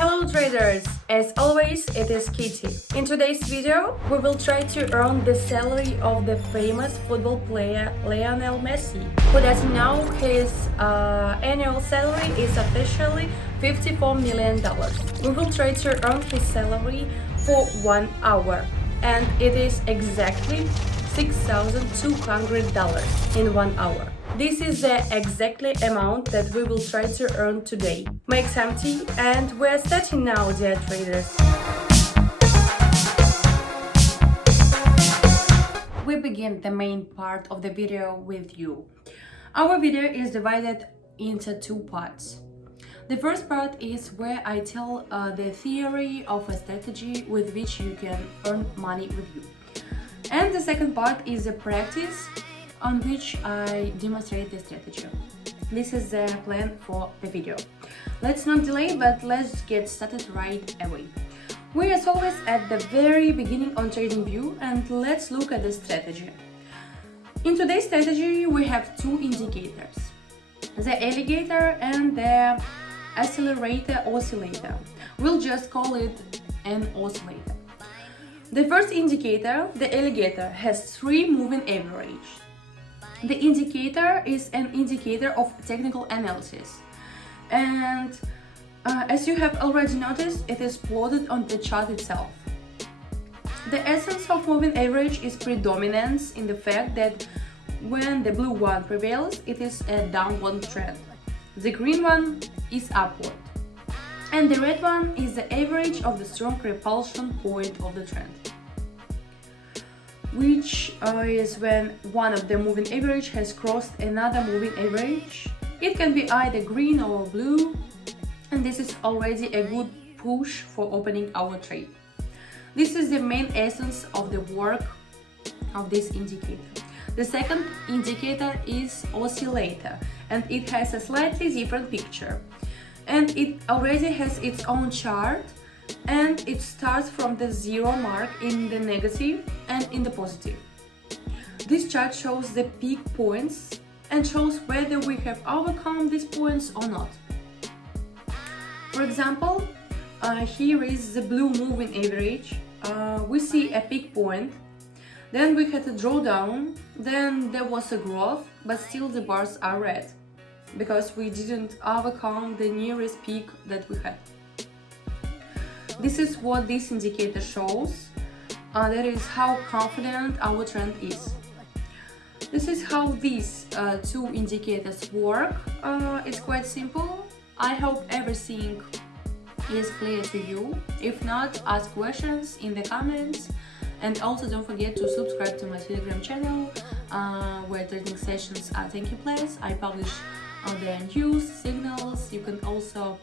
Hello traders! As always, it is Kitty. In today's video, we will try to earn the salary of the famous football player Lionel Messi, who doesn't know his annual salary is officially $54 million. We will try to earn his salary for 1 hour, and it is exactly $6,200 in 1 hour. This is the exactly amount that we will try to earn today. Make some tea and we're starting now, dear traders. We begin the main part of the video with you. Our video is divided into two parts. The first part is where I tell the theory of a strategy with which you can earn money with you. And the second part is the practice on which I demonstrate the strategy. This is the plan for the video. Let's not delay, but let's get started right away. We are as always at the very beginning on TradingView, and let's look at the strategy. In today's strategy, we have two indicators, the alligator and the oscillator. We'll just call it an oscillator. The first indicator, the alligator, has 3 moving averages. The indicator is an indicator of technical analysis, and as you have already noticed, it is plotted on the chart itself. The essence of moving average is predominance in the fact that when the blue one prevails, it is a downward trend, the green one is upward, and the red one is the average of the strong repulsion point of the trend, which is when one of the moving average has crossed another moving average. It can be either green or blue, and this is already a good push for opening our trade. This is the main essence of the work of this indicator. The second indicator is oscillator, and it has a slightly different picture, and it already has its own chart, and it starts from the zero mark in the negative and in the positive. This chart shows the peak points and shows whether we have overcome these points or not. For example, here is the blue moving average. We see a peak point, then we had a drawdown, then there was a growth, but still the bars are red because we didn't overcome the nearest peak that we had. This is what this indicator shows. That is how confident our trend is. This is how these two indicators work. It's quite simple. I hope everything is clear to you. If not, ask questions in the comments. And also don't forget to subscribe to my Telegram channel where trading sessions are taking place. I publish the news, signals. You can also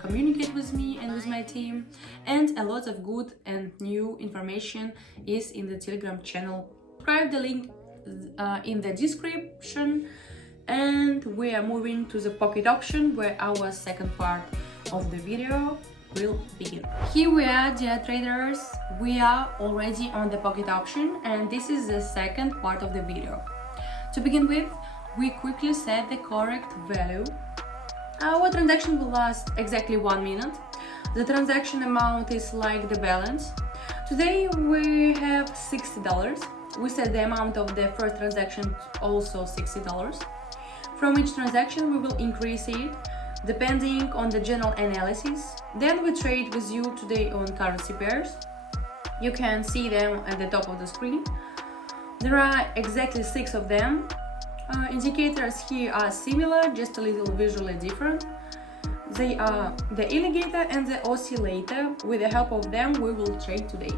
communicate with me and with my team, and a lot of good and new information is in the Telegram channel. Subscribe, the link in the description, and we are moving to the pocket option where our second part of the video will begin. Here we are, dear traders. We are already on the pocket option, and this is the second part of the video. To begin with, we quickly set the correct value. Our transaction will last exactly 1 minute. The transaction amount is like the balance. Today we have $60. We set the amount of the first transaction also $60. From each transaction we will increase it depending on the general analysis. Then we trade with you today on currency pairs. You can see them at the top of the screen. There are exactly 6 of them. Indicators here are similar, just a little visually different. They are the alligator and the oscillator. With the help of them, we will trade today.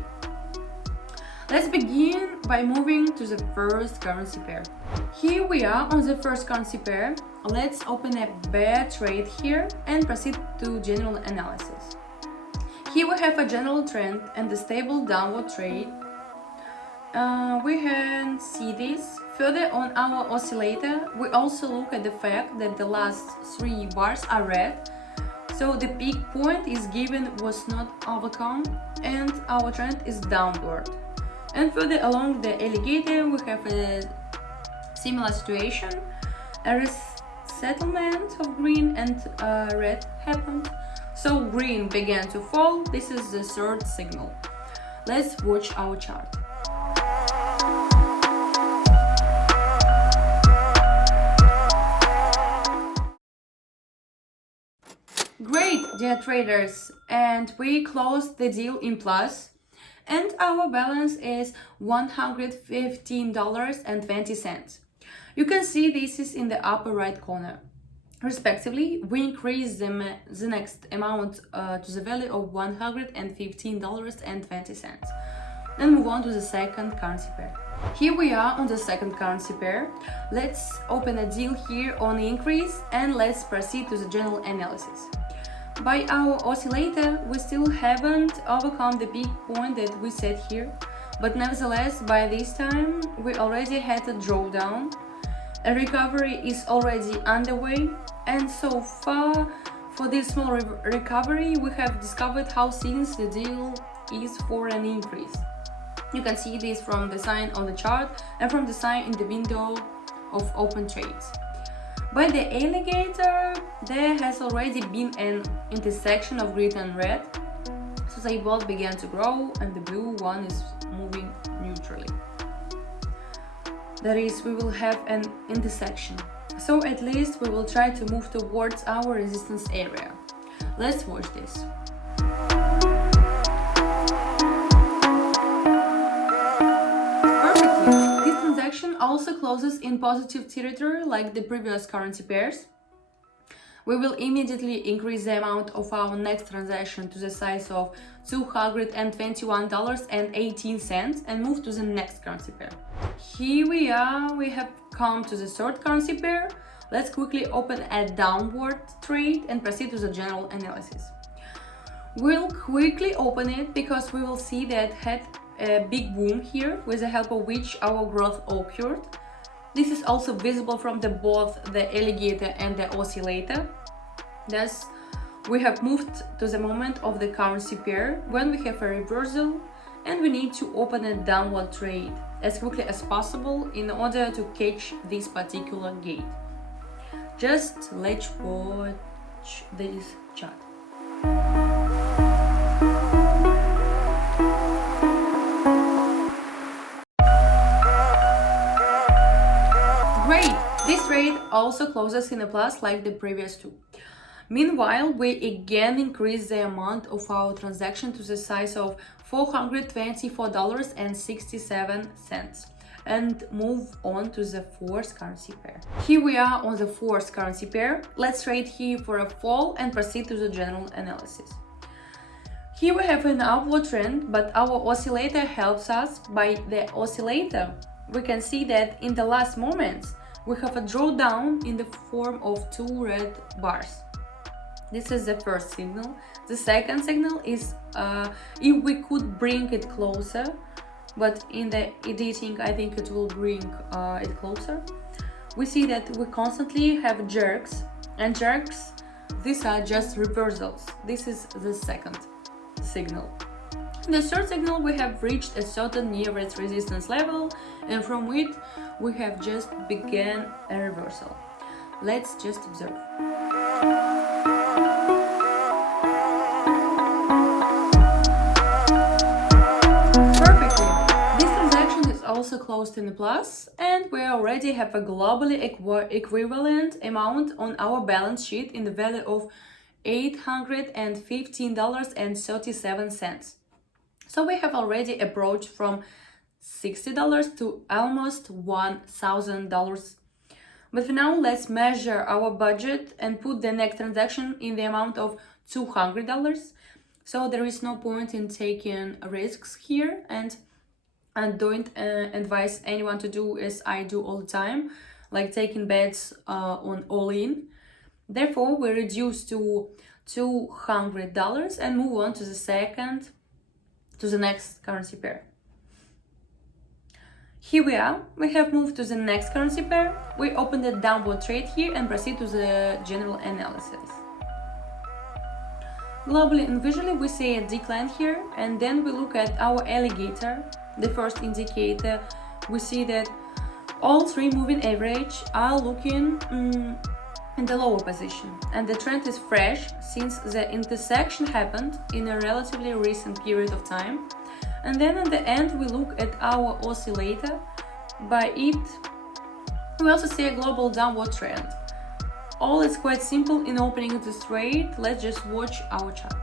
Let's begin by moving to the first currency pair. Here we are on the first currency pair. Let's open a bear trade here and proceed to general analysis. Here we have a general trend and a stable downward trade. We can see this. Further on our oscillator, we also look at the fact that the last 3 bars are red, so the peak point is given was not overcome and our trend is downward. And further along the alligator, we have a similar situation. A resettlement of green and red happened, So green began to fall. This is the third signal. Let's watch our chart. Great, dear traders, and we closed the deal in plus, and our balance is $115.20. You can see this is in the upper right corner. Respectively, we increase the next amount to the value of $115.20 and move on to the second currency pair. Here we are on the second currency pair. Let's open a deal here on the increase and let's proceed to the general analysis. By our oscillator, we still haven't overcome the big point that we set here, but nevertheless, by this time, we already had a drawdown. A recovery is already underway, and so far, for this small recovery, we have discovered how thin the deal is for an increase. You can see this from the sign on the chart and from the sign in the window of open trades. By the alligator, there has already been an intersection of green and red, so they both began to grow and the blue one is moving neutrally. That is, we will have an intersection. So at least we will try to move towards our resistance area. Let's watch this. Also closes in positive territory like the previous currency pairs. We will immediately increase the amount of our next transaction to the size of $221.18 and move to the next currency pair. Here we are, we have come to the third currency pair. Let's quickly open a downward trade and proceed to the general analysis. We'll quickly open it because we will see that had a big boom here with the help of which our growth occurred. This is also visible from both the alligator and the oscillator. Thus, we have moved to the moment of the currency pair when we have a reversal and we need to open a downward trade as quickly as possible in order to catch this particular gate. Just let's watch this chart. This trade also closes in a plus like the previous two. Meanwhile, we again increase the amount of our transaction to the size of $424.67 and move on to the fourth currency pair. Here we are on the fourth currency pair. Let's trade here for a fall and proceed to the general analysis. Here we have an upward trend, but our oscillator helps us. By the oscillator, we can see that in the last moments, we have a drawdown in the form of two red bars. This is the first signal. The second signal is if we could bring it closer, but in the editing I think it will bring it closer. We see that we constantly have jerks, and jerks, these are just reversals. This is the second signal. In the third signal, we have reached a certain nearest resistance level, and from it we have just began a reversal. Let's just observe. Perfectly. This transaction is also closed in a plus, and we already have a globally equivalent amount on our balance sheet in the value of $815.37. So we have already approached from $60 to almost $1,000. But for now, let's measure our budget and put the next transaction in the amount of $200. So there is no point in taking risks here, and I don't advise anyone to do as I do all the time, like taking bets on all-in. Therefore, we reduce to $200 and move on to the next currency pair. Here we are, we have moved to the next currency pair. We open the downward trade here and proceed to the general analysis. Globally and visually we see a decline here, and then we look at our alligator, the first indicator. We see that all three moving average are looking in the lower position, and the trend is fresh since the intersection happened in a relatively recent period of time. And then at the end we look at our oscillator. By it we also see a global downward trend. All is quite simple in opening this trade. Let's just watch our chart.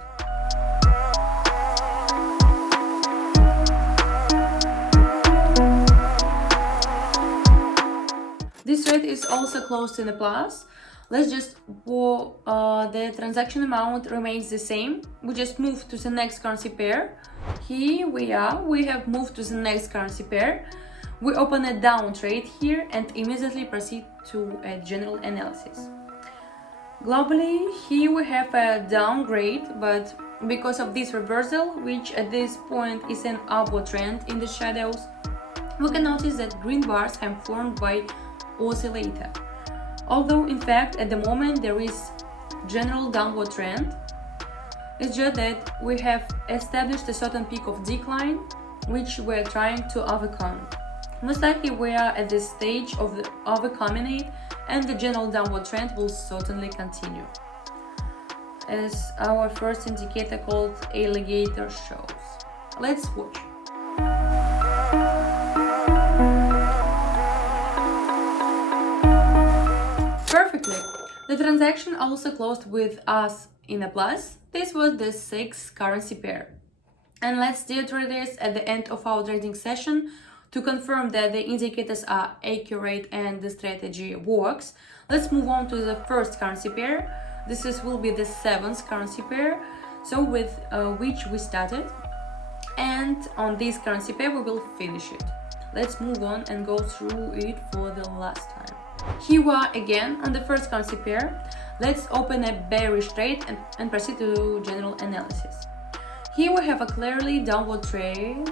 This trade is also closed in a plus. Let's just the transaction amount remains the same. We just move to the next currency pair. Here we are. We have moved to the next currency pair. We open a down trade here and immediately proceed to a general analysis. Globally, here we have a downgrade, but because of this reversal, which at this point is an upward trend in the shadows, we can notice that green bars have formed by oscillator. Although in fact at the moment there is general downward trend, it's just that we have established a certain peak of decline which we're trying to overcome. Most likely we are at this stage of overcoming it, and the general downward trend will certainly continue, as our first indicator called alligator shows. Let's watch. Perfectly. The transaction also closed with us in a plus. This was the sixth currency pair. And let's dear traders, at the end of our trading session, to confirm that the indicators are accurate and the strategy works, let's move on to the first currency pair. This will be the seventh currency pair, so with which we started, and on this currency pair we will finish it. Let's move on and go through it for the last time. Here we are again on the first currency pair. Let's open a bearish trade and proceed to general analysis. Here we have a clearly downward trade.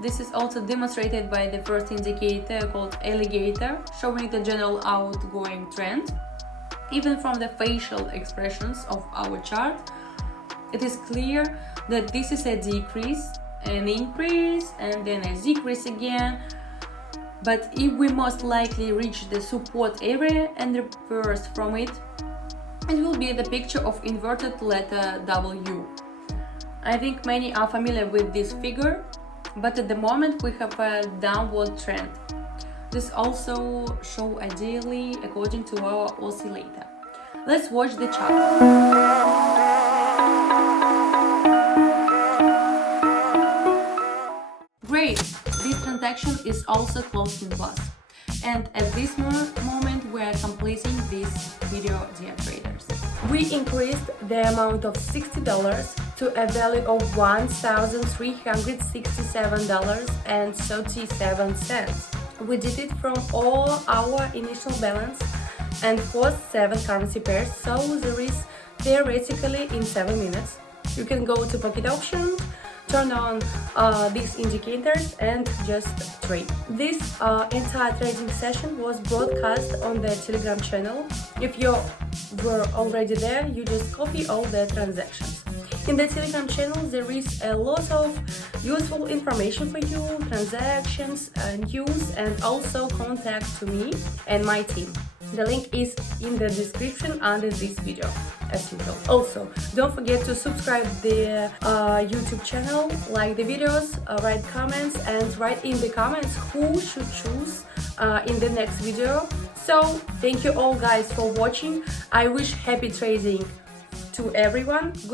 This is also demonstrated by the first indicator called alligator, showing the general outgoing trend. Even from the facial expressions of our chart, it is clear that this is a decrease, an increase, and then a decrease again. But if we most likely reach the support area and reverse from it, it will be the picture of inverted letter W. I think many are familiar with this figure, but at the moment we have a downward trend. This also shows ideally according to our oscillator. Let's watch the chart. Great! This transaction is also closed in plus. And at this moment we are completing this video, dear traders. We increased the amount of $60 to a value of $1,367.37. We did it from all our initial balance and first 7 currency pairs, so there is theoretically in 7 minutes. You can go to PocketOption, turn on these indicators and just trade. This entire trading session was broadcast on the Telegram channel. If you were already there, you just copy all the transactions. In the Telegram channel there is a lot of useful information for you, transactions, news, and also contact to me and my team. The link is in the description under this video, as usual. Also, don't forget to subscribe the YouTube channel, like the videos, write comments, and write in the comments who should choose in the next video. So, thank you all guys for watching. I wish happy trading to everyone.